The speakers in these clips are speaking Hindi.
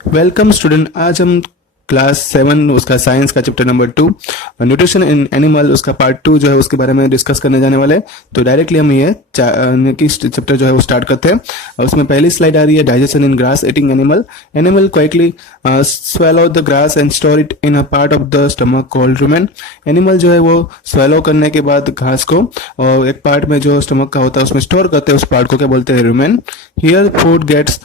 Welcome student. आज हम क्लास 7 उसका साइंस का chapter number 2 nutrition in animal उसका पार्ट 2 जो है उसके बारे में डिस्कस करने जाने वाले हैं। तो डायरेक्टली हम ये चैप्टर जो है वो स्टार्ट करते हैं। उसमें पहली स्लाइड आ रही है digestion in grass eating animal. Animal Quickly swallow the grass and store it in a part of the stomach called rumen. Animal जो है वो स्वेलो करने के बाद घास को और एक पार्ट में जो स्टमक का होता है उसमें स्टोर करते हैं, उस पार्ट को क्या बोलते हैं? Rumen. Here food gets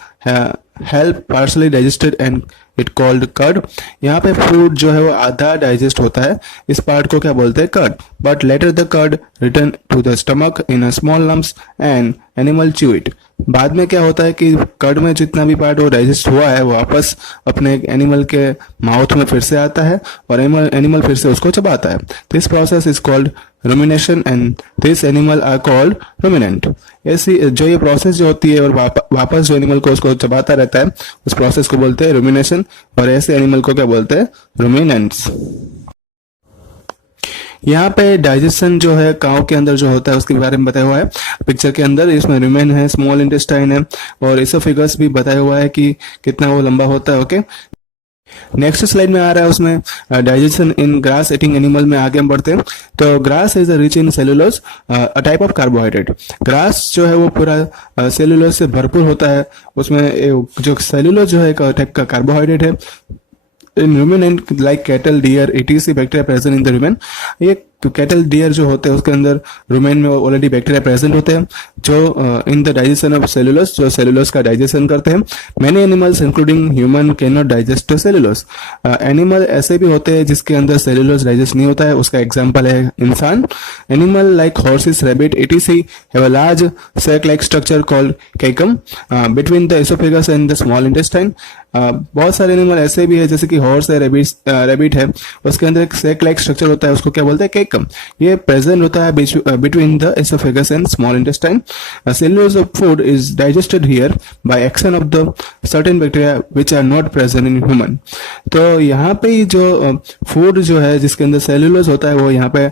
help partially digested and it called cud. यहाँ पे फूड जो है वो आधा डाइजेस्ट होता है, इस पार्ट को क्या बोलते हैं? Cud. But later the cud return to the stomach in a small lumps and animal chew it. बाद में क्या होता है कि कर्ड में जितना भी पार्ट वो डाइजेस्ट हुआ है वो वापस अपने एनिमल के माउथ में फिर से आता है और एनिमल फिर से उसको चबाता है। This process is called rumination and this animal are called ruminant. ऐसी जो ये प्रोसेस जो होती है और वापस जो एनिमल को उसको चबाता रहता है उस प्रोसेस को बोलते हैं रुमिनेशन, और ऐसे एनिमल को क्या बोलते हैं? रुमिनेंट्स। यहाँ पे डाइजेशन जो है काउ के अंदर जो होता है उसके बारे में बताया हुआ है पिक्चर के अंदर। इसमें रुमेन है, स्मॉल इंटेस्टाइन है और इसोफेगस भी बताया हुआ है कि कितना वो लंबा होता है। ओके, नेक्स्ट स्लाइड में आ रहा है उसमें डाइजेशन इन ग्रास ईटिंग एनिमल में आगे हम बढ़ते हैं। तो grass is rich in cellulose, a type of carbohydrate. Grass जो है वो पूरा सेलुलोज से भरपूर होता है। उसमें जो सेलुलोज जो है एक टाइप का कार्बोहाइड्रेट है। इन ruminant like cattle, deer, etc bacteria present in the rumen। ये कैटल डियर जो होते हैं उसके अंदर रुमेन में ऑलरेडी बैक्टीरिया प्रेजेंट होते हैं जो in the digestion of cellulose, जो सेलुलोज का डाइजेशन करते हैं। Many animals including human can not digest cellulose. Animal ऐसे भी होते हैं जिसके अंदर सेलुलोज डाइजेस्ट नहीं होता है, उसका एग्जाम्पल है इंसान। Animal like horses, rabbit, etc have a large sac like structure called caecum between the oesophagus and the small intestine. बहुत सारे एनिमल ऐसे भी है जैसे कि हॉर्स है, रैबिट है, उसके अंदर एक सैक लाइक स्ट्रक्चर होता है, उसको क्या बोलते हैं? कैकम। ये प्रेजेंट होता है between the oesophagus and small intestine. Cellulose of food is digested here by action of the certain bacteria which are not present in human. तो यहाँ पे जो फूड जो है जिसके अंदर सेलुलोज होता है वो यहाँ पे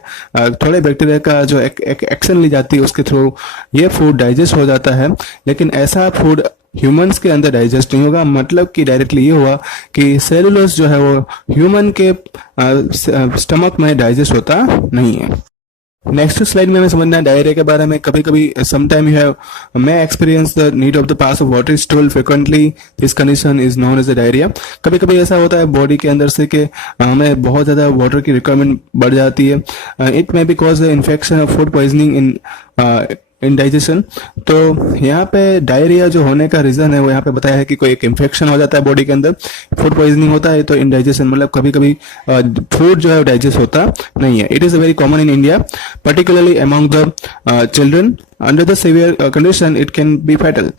थोड़े बैक्टीरिया का जो एक एक्शन ली जाती है उसके थ्रू ये फूड डाइजेस्ट हो जाता है। लेकिन ऐसा फूड ह्यूमंस के अंदर डाइजेस्ट नहीं होगा। मतलब कि डायरेक्टली ये हुआ कि सेलुलोज जो है वो ह्यूमन के स्टमक में डाइजेस्ट होता नहीं है। नेक्स्ट स्लाइड में हमें समझना है डायरिया के बारे में। कभी कभी sometime you have may experience the need of the pass of water stool frequently, this condition is known as the diarrhoea. कभी कभी ऐसा होता है बॉडी के अंदर से कि हमें बहुत ज्यादा वाटर की रिक्वायरमेंट बढ़ जाती है। It may be cause the infection of food poisoning in digestion. तो यहाँ पे डायरिया जो होने का रीजन है वो यहाँ पे बताया है कि कोई एक इन्फेक्शन हो जाता है बॉडी के अंदर, फूड पॉइजनिंग होता है, तो इंडाइजेशन मतलब कभी कभी फूड जो है डाइजेस्ट होता नहीं है। It is very common in India particularly among the children. Under the severe condition it can be fatal.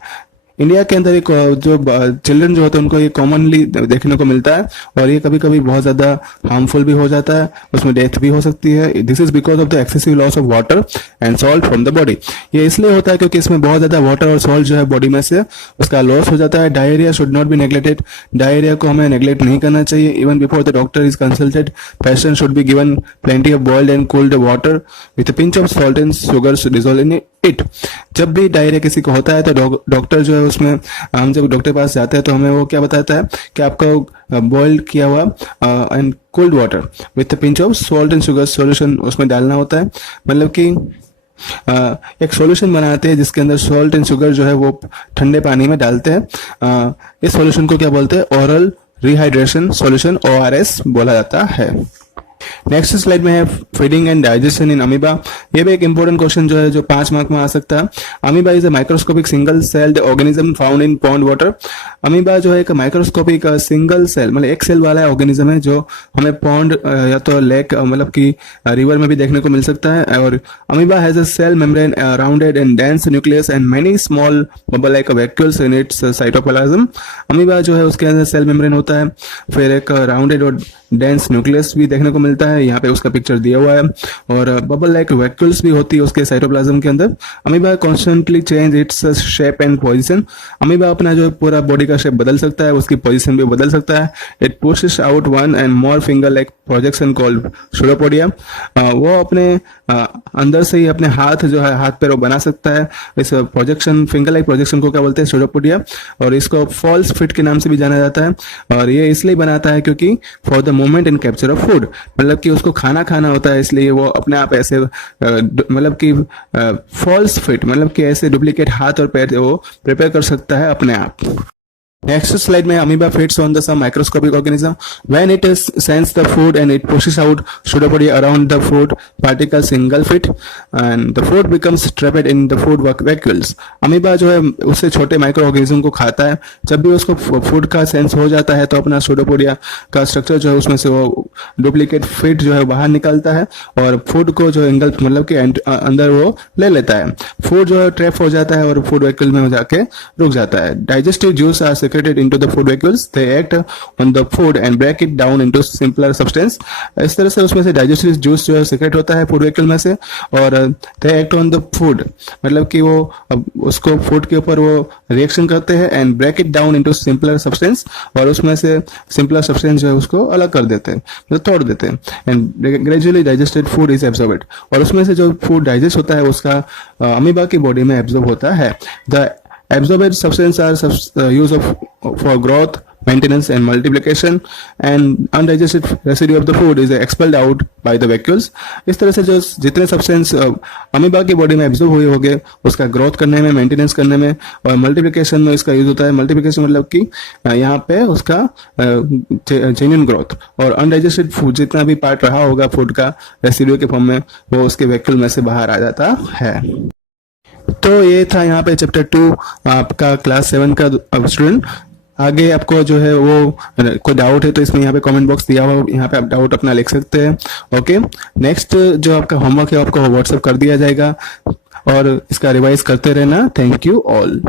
India के अंदर एक जो चिल्ड्रन जो होते हैं उनको ये कॉमनली देखने को मिलता है और ये कभी कभी बहुत ज्यादा हार्मफुल भी हो जाता है, उसमें डेथ भी हो सकती है। This is because of the excessive loss of water and salt from the body. ये इसलिए होता है क्योंकि इसमें बहुत ज्यादा वाटर और सॉल्ट जो है बॉडी में से उसका लॉस हो जाता है। Diarrhoea should not be neglected. Diarrhoea को हमें नेग्लेक्ट नहीं करना चाहिए। Even before the doctor is consulted patient should be given plenty of boiled and cooled water with a pinch of salt and sugar dissolve in it. जब भी डायरिया किसी को होता है तो डॉक्टर जो है उसमें हम जब डॉक्टर के पास जाते हैं तो हमें वो क्या बताता है कि आपका बॉइल्ड किया हुआ and cold water with pinch of salt and sugar solution उसमें डालना होता है। मतलब कि एक सॉल्यूशन बनाते हैं जिसके अंदर सॉल्ट एंड शुगर जो है वो ठंडे पानी में डालते हैं। इस सॉल्यूशन को क्या बोलते हैं? ओरल रिहाइड्रेशन सॉल्यूशन, ORS बोला जाता है। नेक्स्ट स्लाइड में है feeding and digestion in amoeba. ये भी एक इंपॉर्टेंट क्वेश्चन जो है जो 5 मार्क में आ सकता है। Amoeba is a microscopic single celled organism found in pond water. Amoeba जो है एक माइक्रोस्कोपिक सिंगल सेल मतलब एक सेल वाला ऑर्गेनिज्म है जो हमें पॉन्ड या तो लेक मतलब कि रिवर में भी देखने को मिल सकता है। और amoeba has a cell membrane rounded and dense nucleus and many small bubble like vacuoles in its cytoplasm. Amoeba जो है उसके अंदर सेल मेम्ब्रेन होता है, फिर एक राउंडेड और डेंस न्यूक्लियस भी देखने को मिलता है, यहाँ पे उसका पिक्चर दिया हुआ है, और बबल लाइक वैक्यूल्स भी होती है उसके साइटोप्लाज्म के अंदर। Amoeba constantly change its shape and position. Amoeba अपना जो पूरा बॉडी का शेप बदल सकता है, उसकी पोजीशन भी बदल सकता है। It pushes out one and more finger like projection called pseudopodia. वो अपने अंदर से ही अपने हाथ जो है हाथ पैर वो बना सकता है। इस प्रोजेक्शन फिंगर लाइक प्रोजेक्शन को क्या बोलते हैं, सूडोपोडिया, और इसको फॉल्स फिट के नाम से भी जाना जाता है। और ये इसलिए बनाता है क्योंकि for the moment and capture of food, मतलब कि उसको खाना खाना होता है, इसलिए वो अपने आप ऐसे मतलब कि फॉल्स फिट, मतलब कि ऐसे डुप्लीकेट हाथ और पैर वो प्रिपेयर कर सकता है अपने आप। Next slide में amoeba feeds on the some microscopic organism. When it is sense the food and it pushes out pseudopodia around the food particles engulf it and the food becomes trapped in the food vacuoles. Amoeba जो है उससे छोटे माइक्रो ऑर्गेनिज्म को खाता है। जब भी उसको फूड का सेंस हो जाता है तो अपना सूडोपोडिया का स्ट्रक्चर जो है उसमें से वो डुप्लीकेट फीड जो है बाहर निकलता है और फूड को जो एंगल्फ मतलब कि अंदर वो ले लेता है। फूड जो है ट्रैप हो जाता है और फूड वैक्यूल में जाके रुक जाता है। Digestive juice are secreted into the food vacuoles. They act on the food and break it down into simpler substance. इस तरह से उसमें से डाइजेस्टिव जूस जो है सीक्रेट होता है फूड वैक्यूल में से और they act on the food, मतलब कि वो उसको फूड के ऊपर वो रिएक्शन करते हैं and break it down into simpler substance, और उसमें से simpler substance जो है उसको अलग कर देते हैं, मतलब तोड़ देते हैं। and gradually digested food is absorbed, और उसमें से जो फूड डाइजेस्ट होता है उसका अमीबा की बॉडी में एब्जॉर्ब होता है। The absorbed substances are used for growth, maintenance and multiplication, and undigested residue of the food is expelled out by the vacuoles. इस तरह से जो जितने सब्सटेंस अमीबा की बॉडी में एब्जॉर्ब हुए होंगे उसका ग्रोथ करने में, मेंटेनेंस करने में और मल्टीप्लिकेशन में इसका यूज होता है। मल्टीप्लिकेशन मतलब कि यहाँ पे उसका जेन्युइन ग्रोथ, और अनडाइजेस्टेड फूड जितना भी पार्ट रहा होगा फूड का रेसिड्यू के फॉर्म में वो उसके वैक्यूल में से बाहर आ जाता है। तो ये था यहाँ पे चैप्टर 2 आपका क्लास 7 का स्टूडेंट। आगे आपको जो है वो कोई डाउट है तो इसमें यहाँ पे कमेंट बॉक्स दिया हुआ, यहाँ पे आप डाउट अपना लिख सकते हैं। ओके, नेक्स्ट जो आपका होमवर्क है आपको व्हाट्सएप कर दिया जाएगा और इसका रिवाइज करते रहना। Thank you all.